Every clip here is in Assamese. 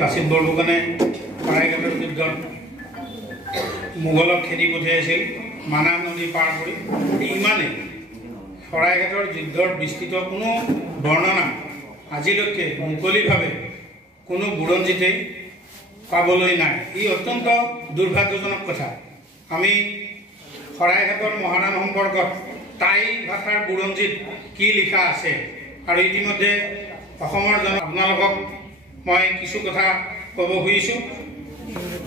লাচিত বৰফুকনে শৰাইঘাটৰ যুদ্ধত মোগলক খেদি পঠিয়াইছিল মানাহ নদী পাৰ কৰি। ইমানে শৰাইঘাটৰ যুদ্ধৰ বিস্তৃত কোনো বৰ্ণনা আজিলৈকে মুকলিভাৱে কোনো বুৰঞ্জীতেই পাবলৈ নাই। ই অত্যন্ত দুৰ্ভাগ্যজনক কথা। আমি শৰাইঘাটৰ মহাৰাণ সম্পৰ্কত টাই ভাষাৰ বুৰঞ্জীত কি লিখা আছে আৰু ইতিমধ্যে অসমৰ আপোনালোকক মই কিছু কথা ক'ব খুজিছোঁ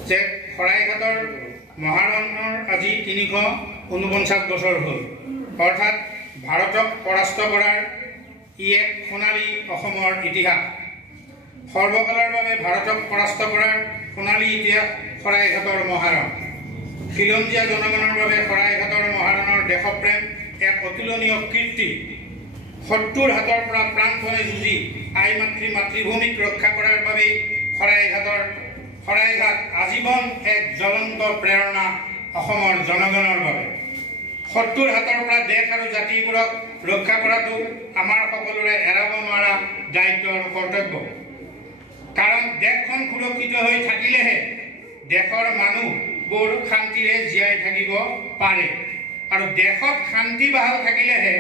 যে শৰাইঘাটৰ মহাৰণৰ আজি ৩৪৯ বছৰ হ'ল, অৰ্থাৎ ভাৰতক পৰাস্ত কৰাৰ ই এক সোণালী অসমৰ ইতিহাস। সৰ্বকালৰ বাবে ভাৰতক পৰাস্ত কৰাৰ সোণালী ইতিহাস শৰাইঘাটৰ মহাৰণ। খিলঞ্জীয়া জনগণৰ বাবে শৰাইঘাটৰ মহাৰণৰ দেশপ্ৰেম এক অতুলনীয় কীৰ্তি। শত্ৰুৰ হাতৰ পৰা প্ৰাণপণে যুঁজি আই মাতৃভূমিক ৰক্ষা কৰাৰ বাবেই শৰাইঘাট আজীৱন এক জ্বলন্ত প্ৰেৰণা অসমৰ জনগণৰ বাবে। শত্ৰুৰ হাতৰ পৰা দেশ আৰু জাতিবোৰক ৰক্ষা কৰাটো আমাৰ সকলোৰে এৰাব নোৱাৰা দায়িত্ব আৰু কৰ্তব্য। কাৰণ দেশখন সুৰক্ষিত হৈ থাকিলেহে দেশৰ মানুহবোৰ শান্তিৰে জীয়াই থাকিব পাৰে, আৰু দেশত শান্তি বাহাল থাকিলেহে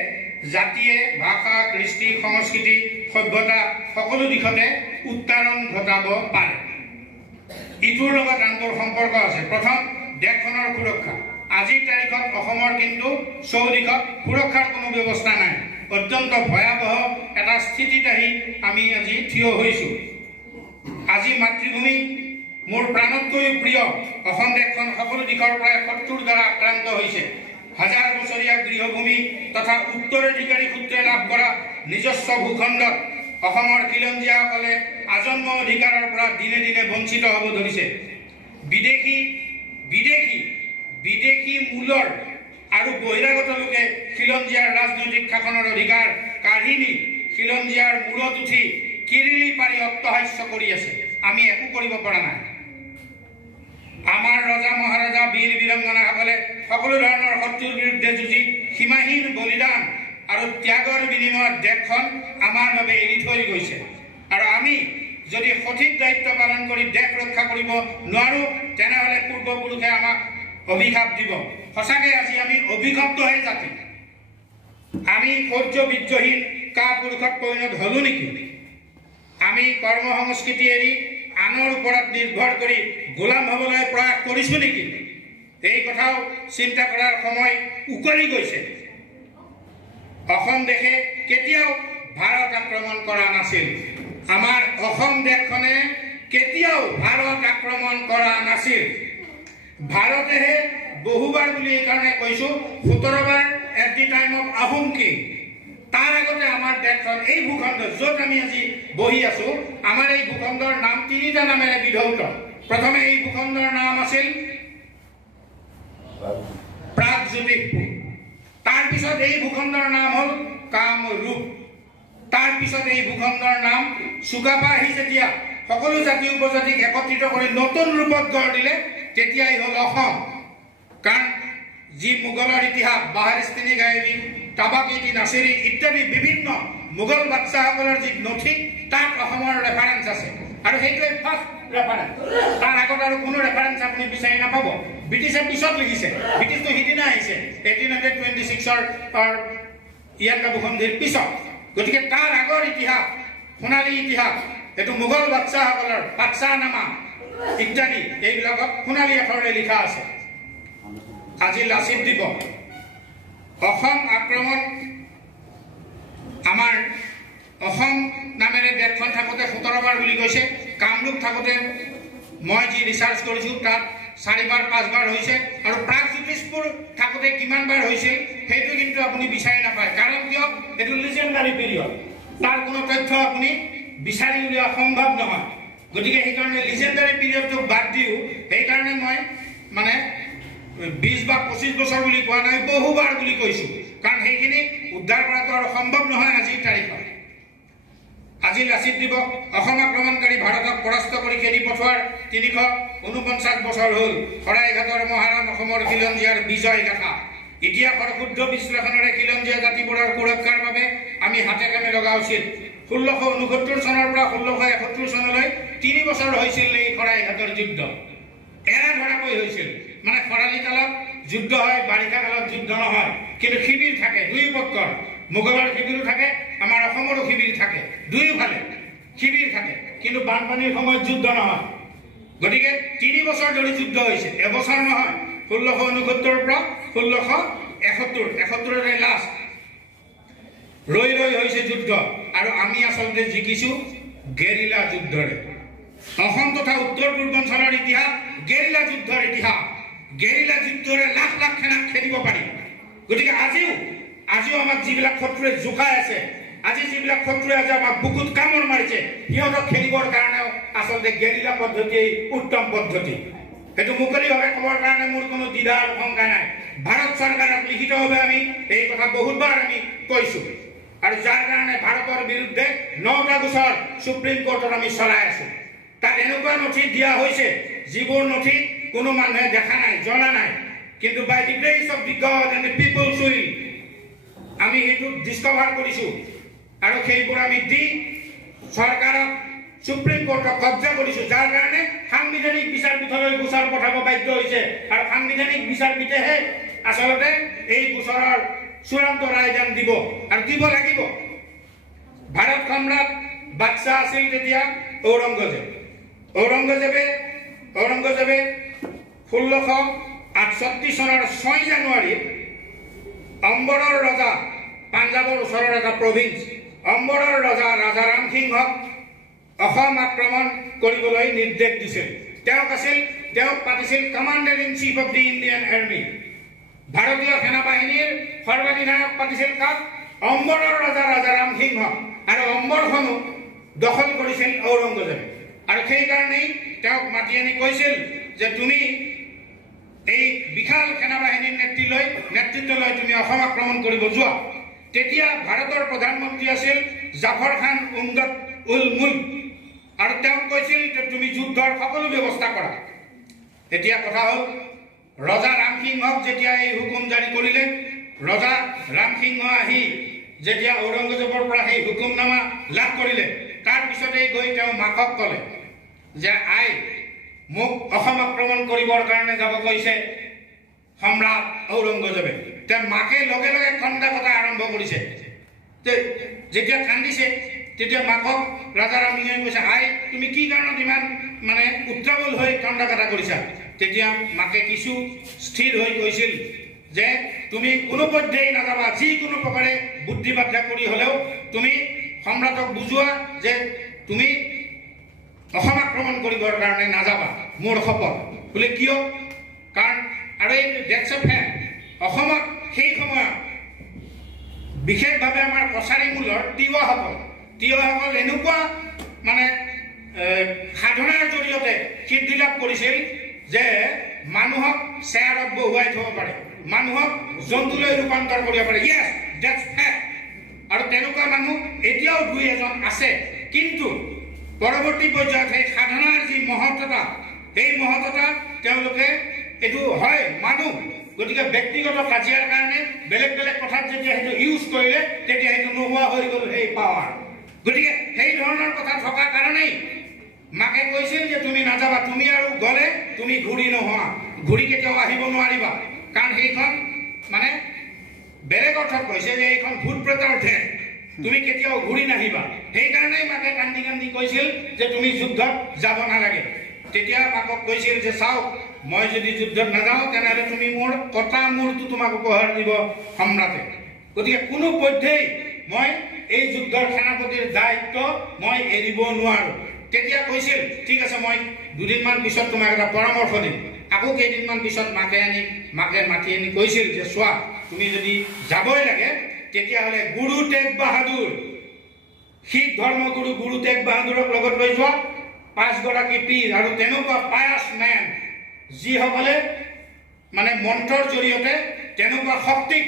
জাতিয়ে ভাষা, কৃষ্টি, সংস্কৃতি, সভ্যতা সকলো দিশতে উত্তৰণ ঘটাব পাৰে। ইটোৰ লগত আনটোৰ সম্পৰ্ক আছে। প্ৰথম, দেশখনৰ সুৰক্ষা। আজিৰ তাৰিখত অসমৰ কিন্তু চৌদিশত সুৰক্ষাৰ কোনো ব্যৱস্থা নাই। অত্যন্ত ভয়াৱহ এটা স্থিতিত আহি আমি আজি থিয় হৈছোঁ। আজি মাতৃভূমি মোৰ প্ৰাণতকৈও প্ৰিয় অসম দেশখন সকলো দিশৰ পৰাই শত্ৰুৰ দ্বাৰা আক্ৰান্ত হৈছে। হাজাৰ বছৰীয়া গৃহভূমি তথা উত্তৰাধিকাৰী সূত্ৰে লাভ কৰা নিজস্ব ভূখণ্ডত অসমৰ খিলঞ্জীয়াসকলে আজন্ম অধিকাৰৰ পৰা দিনে দিনে বঞ্চিত হ'ব ধৰিছে। বিদেশী মূলৰ আৰু বহিৰাগত লোকে খিলঞ্জীয়াৰ ৰাজনৈতিক শাসনৰ অধিকাৰ কাঢ়ি নি খিলঞ্জীয়াৰ মূৰত উঠি কিৰিলি পাৰি অট্টহাস্য কৰি আছে। আমি একো কৰিব পৰা নাই। আমাৰ ৰজা মহাৰজা বীৰ বীৰংগনাসকলে সকলো ধৰণৰ শত্ৰুৰ বিৰুদ্ধে যুঁজি সীমাহীন বলিদান আৰু ত্যাগৰ বিনিময়ত দেশখন আমাৰ বাবে এৰি থৈ গৈছে। আৰু আমি যদি সঠিক দায়িত্ব পালন কৰি দেশ ৰক্ষা কৰিব নোৱাৰোঁ, তেনেহ'লে পূৰ্বপুৰুষে আমাক অভিশাপ দিব। সঁচাকৈ আজি আমি অভিশপ্তহে জাতি। আমি সৌৰ্য বীৰ্যহীন কাপুৰুষত পৰিণত হ'লো নেকি? আমি কৰ্ম সংস্কৃতি এৰি আনৰ ওপৰত নিৰ্ভৰ কৰি গোলাম হ'বলৈ প্ৰয়াস কৰিছোঁ নেকি? এই কথাও চিন্তা কৰাৰ সময় উকলি গৈছে। অসম দেশে কেতিয়াও ভাৰত আক্ৰমণ কৰা নাছিল। আমাৰ অসম দেশখনে কেতিয়াও ভাৰত আক্ৰমণ কৰা নাছিল। ভাৰতেহে বহুবাৰ বুলি এইকাৰণে কৈছোঁ, 17 বাৰ at the time of Ahom king. তাৰ আগতে আমাৰ দেশখন এই ভূখণ্ড য'ত আমি আজি বহি আছোঁ, আমাৰ এই ভূখণ্ডৰ নাম 3টা নামেৰে বিধৌত। প্ৰথমে এই ভূখণ্ডৰ নাম আছিল প্ৰাগজ্যোতিষপুৰ। তাৰপিছত এই ভূখণ্ডৰ নাম হ'ল কামৰূপ। তাৰপিছত এই ভূখণ্ডৰ নাম চুকাফা আহি যেতিয়া সকলো জাতি উপজাতিক একত্ৰিত কৰি নতুন ৰূপত গঢ় দিলে, তেতিয়াই হ'ল অসম। কাৰণ যি মোগলৰ ইতিহাস, বাহাৰিস্তিনী গায়বী, তাবাক-ই নাছিৰী ইত্যাদি বিভিন্ন মোগল বাদশ্বাহসকলৰ যি নথি, তাত অসমৰ ৰেফাৰেঞ্চ আছে। আৰু সেইটোৱে ফাৰ্ষ্ট ৰেফাৰেঞ্চ। তাৰ আগত আৰু কোনো ৰেফাৰেঞ্চ আপুনি বিচাৰি নাপাব। ব্ৰিটিছে পিছত লিখিছে। ব্ৰিটিছটো সিদিনা আহিছে 1826ৰ ইয়াণ্ডাবু সন্ধিৰ পিছত। গতিকে তাৰ আগৰ ইতিহাস, সোণালী ইতিহাস, এইটো মোগল বাদশ্বাহসকলৰ বাদশ্বাহনামা ইত্যাদি এইবিলাকত সোণালী আখৰেৰে লিখা আছে। আজি লাচিত দিৱস। অসম আক্ৰমণ আমাৰ অসম নামেৰে দেশখন থাকোঁতে 17 বাৰ বুলি কৈছে। কামৰূপ থাকোঁতে মই যি ৰিচাৰ্চ কৰিছোঁ তাত 4 বাৰ 5 বাৰ হৈছে। আৰু প্ৰাগজ্যোতিষপুৰ থাকোঁতে কিমান বাৰ হৈছিল সেইটো কিন্তু আপুনি বিচাৰি নাপায়। কাৰণ কিয়? এইটো লিজেণ্ডাৰী পিৰিয়ড। তাৰ কোনো তথ্য আপুনি বিচাৰি উলিওৱা সম্ভৱ নহয়। গতিকে সেইকাৰণে লিজেণ্ডাৰী পিৰিয়ডটোক বাদ দিও। সেইকাৰণে মই 20 বা 25 বছৰ বুলি কোৱা নাই, বহুবাৰ বুলি কৈছোঁ। কাৰণ সেইখিনি উদ্ধাৰ কৰাটো আৰু সম্ভৱ নহয় আজিৰ তাৰিখত। আজি লাচিত দিৱস। অসম আক্ৰমণকাৰী ভাৰতক পৰাস্ত কৰি খেদি পঠোৱাৰ 349 বছৰ হ'ল। শৰাইঘাটৰ মহাৰণ অসমৰ খিলঞ্জীয়াৰ বিজয় গাথা। ইতিহাসৰ শুদ্ধ বিশ্লেষণেৰে খিলঞ্জীয়া জাতিবোৰৰ সুৰক্ষাৰ বাবে আমি হাতে কামে লগা উচিত। 1669 চনৰ পৰা 1671 চনলৈ 3 বছৰ হৈছিল এই শৰাইঘাটৰ যুদ্ধ। এৰা ধৰাকৈ হৈছিল, মানে খৰালি কালত যুদ্ধ হয়, বাৰিষা কালত যুদ্ধ নহয়, কিন্তু শিবিৰ থাকে দুই পক্ষৰ। মোগলৰ শিবিৰো থাকে, আমাৰ অসমৰো শিবিৰ থাকে, দুয়োফালে শিবিৰ থাকে, কিন্তু বানপানীৰ সময়ত যুদ্ধ নহয়। গতিকে 3 বছৰ ধৰি যুদ্ধ হৈছে, এবছৰ নহয়। 1669 পৰা 1671 লাষ্ট ৰৈ হৈছে যুদ্ধ। আৰু আমি আচলতে জিকিছো গেৰিলা যুদ্ধৰে। অসম তথা উত্তৰ পূৰ্বাঞ্চলৰ ইতিহাস গেৰিলা যুদ্ধৰ ইতিহাস। গেৰিলা যুদ্ধৰে লাখ লাখ সেনাক খেদিব পাৰি। গতিকে আজিও আমাক যিবিলাক শত্ৰুৱে জোকাই আছে, আজি যিবিলাক শত্ৰুৱে আজি আমাক বুকুত কামোৰ মাৰিছে, সিহঁতক খেদিবৰ কাৰণেও আচলতে গেৰিলা পদ্ধতি উত্তম পদ্ধতি। সেইটো মুকলিভাৱে ক'বৰ কাৰণে মোৰ কোনো দ্বিধা আশংকা নাই। ভাৰত চৰকাৰক লিখিতভাৱে আমি এই কথা বহুতবাৰ আমি কৈছো, আৰু যাৰ কাৰণে ভাৰতৰ বিৰুদ্ধে 9টা গোচৰ সুপ্ৰিম কোৰ্টত আমি চলাই আছো। তাত এনেকুৱা নথি দিয়া হৈছে যিবোৰ নথি কোনো মানুহে দেখা নাই, জনা নাই, কিন্তু by the grace of the God and the people's will আমি সেইটো ডিস্কভাৰ কৰিছো, আৰু সেইবোৰ আমি দি চৰকাৰক সুপ্ৰিম কোৰ্টক কব্জা কৰিছো, যাৰ কাৰণে সাংবিধানিক বিচাৰপীঠলৈ গোচৰ পঠাব বাধ্য হৈছে। আৰু সাংবিধানিক বিচাৰপীঠেহে আচলতে এই গোচৰৰ চূড়ান্ত ৰায়দান দিব, আৰু দিব লাগিব। ভাৰত সম্ৰাট বাদশাহ আছিল তেতিয়া ঔৰংগজেব। ঔৰংগজেবে 1668 চনৰ 6 জানুৱাৰীত অম্বৰৰ ৰজা, পাঞ্জাৱৰ ওচৰৰ এটা প্ৰভিন্স, অম্বৰৰ ৰজা ৰাজাৰাম সিংহক অসম আক্ৰমণ কৰিবলৈ নিৰ্দেশ দিছিল। তেওঁক পাতিছিল commander in chief of the Indian army. ভাৰতীয় সেনাবাহিনীৰ সৰ্বাধিনায়ক পাতিছিল কাক? অম্বৰৰ ৰজা ৰাজাৰাম সিংহ। আৰু অম্বৰখনো দখল কৰিছিল ঔৰংগজেবে। আৰু সেইকাৰণেই তেওঁক মাতি আনি কৈছিল যে তুমি এই বিশাল সেনাবাহিনীৰ নেতৃত্ব লৈ তুমি অসম আক্ৰমণ কৰিব যোৱা। তেতিয়া ভাৰতৰ প্ৰধানমন্ত্ৰী আছিল জাফৰ খান উমদত উল মুল্ক, আৰু তেওঁক কৈছিল যে তুমি যুদ্ধৰ সকলো ব্যৱস্থা কৰা। এতিয়া কথা হ'ল, ৰজা ৰামসিংহক যেতিয়া এই হুকুম জাৰি কৰিলে, ৰজা ৰামসিংহ আহি যেতিয়া ঔৰংগজেবৰ পৰা সেই হুকুমনামা লাভ কৰিলে, তাৰ পিছতেই গৈ তেওঁ মাকক ক'লে যে আই মোক অসম আক্ৰমণ কৰিবৰ কাৰণে যাব কৈছে সম্ৰাট ঔৰংগজেবে। তেওঁ মাকে লগে লগে খন্দা কটা আৰম্ভ কৰিছে। যেতিয়া কান্দিছে তেতিয়া মাকক ৰাজা ৰামসিংহই কৈছে, আই তুমি কি কাৰণত ইমান মানে উত্ৰাৱল হৈ খন্দা কটা কৰিছা? তেতিয়া মাকে কিছু স্থিৰ হৈ কৈছিল যে তুমি কোনোপধ্যেই নাযাবা, যিকোনো প্ৰকাৰে বুদ্ধি বাধ্যা কৰি হ'লেও তুমি সম্ৰাটক বুজোৱা যে তুমি অসম আক্ৰমণ কৰিবৰ কাৰণে নাযাবা, মোৰ শপত বোলে। কিয়? কাৰণ আৰু এই ডেটছ অফ ফেক্ট, অসমত সেই সময়ত বিশেষভাৱে আমাৰ কছাৰী মূলৰ তিৱাসকল এনেকুৱা মানে সাধনাৰ জৰিয়তে সিদ্ধি লাভ কৰিছিল যে মানুহক চেয়াৰত বহুৱাই থব পাৰে, মানুহক জন্তুলৈ ৰূপান্তৰ কৰিব পাৰে। য়েছ, ডেটছ ফেক্ট। আৰু তেনেকুৱা মানুহ এতিয়াও 2-এজন আছে। কিন্তু পৰৱৰ্তী পৰ্যায়ত সেই সাধনাৰ যি মহত্বতা, সেই মহত্বতা তেওঁলোকে এইটো হয় মানুহ, গতিকে ব্যক্তিগত কাজিয়াৰ কাৰণে বেলেগ বেলেগ কথাত যেতিয়া সেইটো ইউজ কৰিলে তেতিয়া সেইটো নোহোৱা হৈ গ'ল সেই পাৱাৰ। গতিকে সেই ধৰণৰ কথা থকা কাৰণেই মাকে কৈছিল যে তুমি নাযাবা, তুমি আৰু গ'লে তুমি ঘূৰি নোহোৱা, ঘূৰি কেতিয়াও আহিব নোৱাৰিবা। কাৰণ সেইখন মানে বেলেগ অৰ্থত কৈছে যে এইখন ভূত প্ৰেতৰ ঠেক, তুমি কেতিয়াও ঘূৰি নাহিবা। সেইকাৰণেই মাকে কান্দি কান্দি কৈছিল যে তুমি যুদ্ধত যাব নালাগে। তেতিয়া মাকক কৈছিল যে চাওক, মই যদি যুদ্ধত নাযাওঁ তেনেহ'লে তুমি মোৰ কটা মূৰটো তোমাক উপহাৰ দিব সম্ৰাটে। গতিকে কোনো পধ্যেই মই এই যুদ্ধৰ সেনাপতিৰ দায়িত্ব মই এৰিব নোৱাৰোঁ। তেতিয়া কৈছিল ঠিক আছে, মই 2দিনমান পিছত তোমাক এটা পৰামৰ্শ দিম। আকৌ কেইদিনমান পিছত মাকে মাতি আনি কৈছিল যে চোৱা, তুমি যদি যাবই লাগে তেতিয়াহ'লে গুৰু টেগ বাহাদুৰ, শিখ ধৰ্মগুৰু গুৰু টেগ বাহাদুৰক লগত লৈ যোৱা, 5গৰাকী পীৰ আৰু তেনেকুৱা পায়াছ মেন যিসকলে মানে মন্ত্ৰৰ জৰিয়তে তেনেকুৱা শক্তিক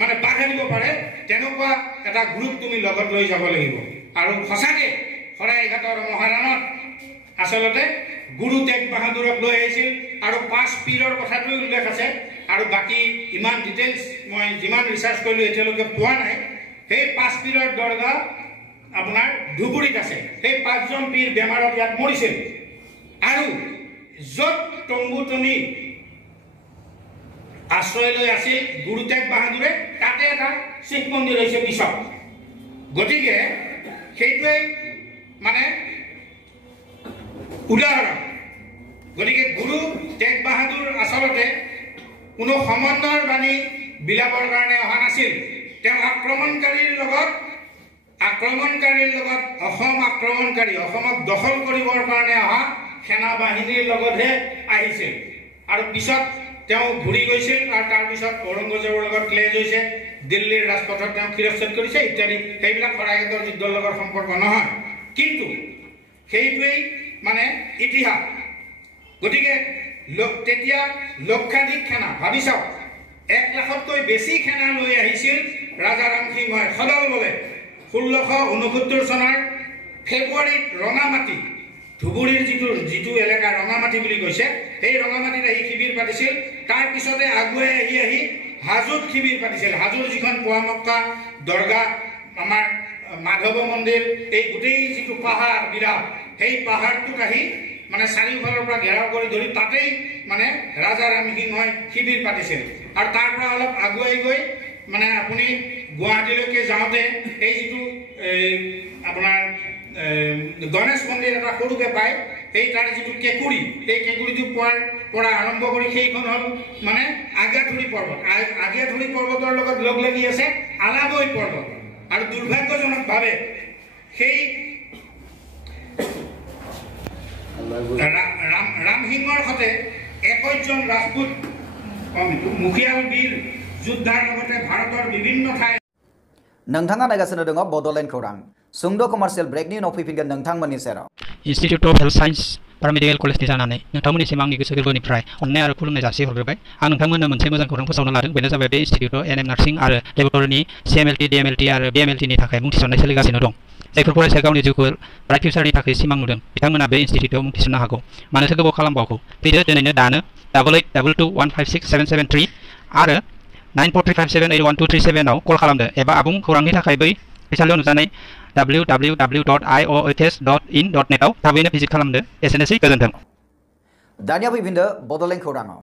মানে বাধা দিব পাৰে, তেনেকুৱা এটা গ্ৰুপ তুমি লগত লৈ যাব লাগিব। আৰু সঁচাকে শৰাইঘাটৰ মহাৰণত আচলতে গুৰু টেগ বাহাদুৰক লৈ আহিছিল। আৰু 5 পীৰৰ কথাটোৱে উল্লেখ আছে, আৰু বাকী ইমান ডিটেইলছ মই যিমান ৰিচাৰ্চ কৰিলোঁ এতিয়ালৈকে পোৱা নাই। সেই 5 পীৰৰ দৰগাহ আপোনাৰ ধুবুৰীত আছে সেই 5জন পীৰ বেমাৰত ইয়াত মৰিছিল আৰু য'ত টংগুটনি আশ্ৰয় লৈ আছিল গুৰু তেগ বাহাদুৰে তাতে এটা শিখ মন্দিৰ হৈছে পিছত গতিকে সেইটোৱে মানে উদাহৰণ গতিকে গুৰু তেগ বাহাদুৰ আচলতে কোনো সমন্বয়ৰ বাণী বিলাবৰ কাৰণে অহা নাছিল তেওঁ আক্ৰমণকাৰীৰ লগত অসম আক্ৰমণকাৰী অসমক দখল কৰিবৰ কাৰণে অহা সেনা বাহিনীৰ লগতহে আহিছিল আৰু পিছত তেওঁ ঘূৰি গৈছিল আৰু তাৰ পিছত ঔৰংগজেবৰ লগত ক্লেজ হৈছে দিল্লীৰ ৰাজপথত তেওঁ শিৰচ্ছেদ কৰিছে ইত্যাদি সেইবিলাক শৰাইঘাটৰ যুদ্ধৰ লগত সম্পৰ্ক নহয় কিন্তু সেইটোৱেই মানে ইতিহাস গতিকে তেতিয়া লক্ষাধিক সেনা ভাবি চাওক 1 লাখতকৈ বেছি সেনা লৈ আহিছিল ৰাজা ৰামসিংহই সদল বলে 1669 চনৰ ফেব্ৰুৱাৰীত ৰঙামাটি ধুবুৰীৰ যিটো এলেকা ৰঙামাটি বুলি কৈছে এই ৰঙামাটিত আহি শিবিৰ পাতিছিল তাৰ পিছতে আগুৱাই আহি হাজোত শিবিৰ পাতিছিল হাজোৰ যিখন পোৱামক্কা দৰগা আমাৰ মাধৱ মন্দিৰ এই গোটেই যিটো পাহাৰ বিৰাট সেই পাহাৰটোত আহি মানে চাৰিওফালৰ পৰা ঘেৰাও কৰি ধৰি তাতেই মানে ৰাজা ৰামসিংহই শিবিৰ পাতিছিল আৰু তাৰ পৰা অলপ আগুৱাই গৈ মানে আপুনি গুৱাহাটীলৈকে যাওঁতে এই যিটো আপোনাৰ গণেশ মন্দিৰ এটা সৰুকে পায় সেই তাৰ যিটো কেকুৰি সেই কেকুৰিটো পোৱাৰ পৰা আৰম্ভ কৰি সেইখন হ'ল মানে আগিয়াধুৰি পৰ্বতৰ লগত লগ লাগি আছে আলাবৈ পৰ্বত আৰু দুৰ্ভাগ্যজনকভাৱে সেই ৰামসিংহৰ সৈতে 21জন ৰাজপুত মুখিয়াল বীৰ যোদ্ধাৰ লগতে ভাৰতৰ বিভিন্ন ঠাই नोंथाङा नायगासिनो दङ बड'लेण्ड खौरां सुंद' कमार्शियेल ब्रेकनि उनाव फैफिनगोन नोंथांमोननि सेराव इन्स्टिट्यूट अफ हेल्थ साइन्स पारामेडिकेल कलेजनि जानानै नोंथांमोननिसिम आंनि गोसो गोरबोनिफ्राय अननाय आरो खुलुमनाय जासिहरग्रोबाय आं नोंथांमोननो मोनसे मोजां खौरां फोसावनो लादों बेनो जाबाय बे इन्स्टिट्यूटआव एनएम नार्सिं आरो लेबरेटरिनि CMLT DMLT आरो BMLTनि थाखाय मुं थिसननाय सोलिगासिनो दं जायफोर फरायसाया गावनि जिउखौ ब्राइट फिउचारनि थाखाय सिमां नुदों बिथांमोना बे इन्स्टिट्यूटआव मुं थिसननो हागौ मानोथो गोबाव खालामबावगौ फैदो दिनैनो दानो 8822215677 आरो 9435781237 आव कल खालामदो एबा आबुं खौरांनि थाखाय बै फैसालियाव नुजानाय www.iohs.in.net आव थाबैनो भिजिट खालामदो एसेनोसै गोजोन्थों दानिया फैफिनदो बड'लेण्ड खौराङाव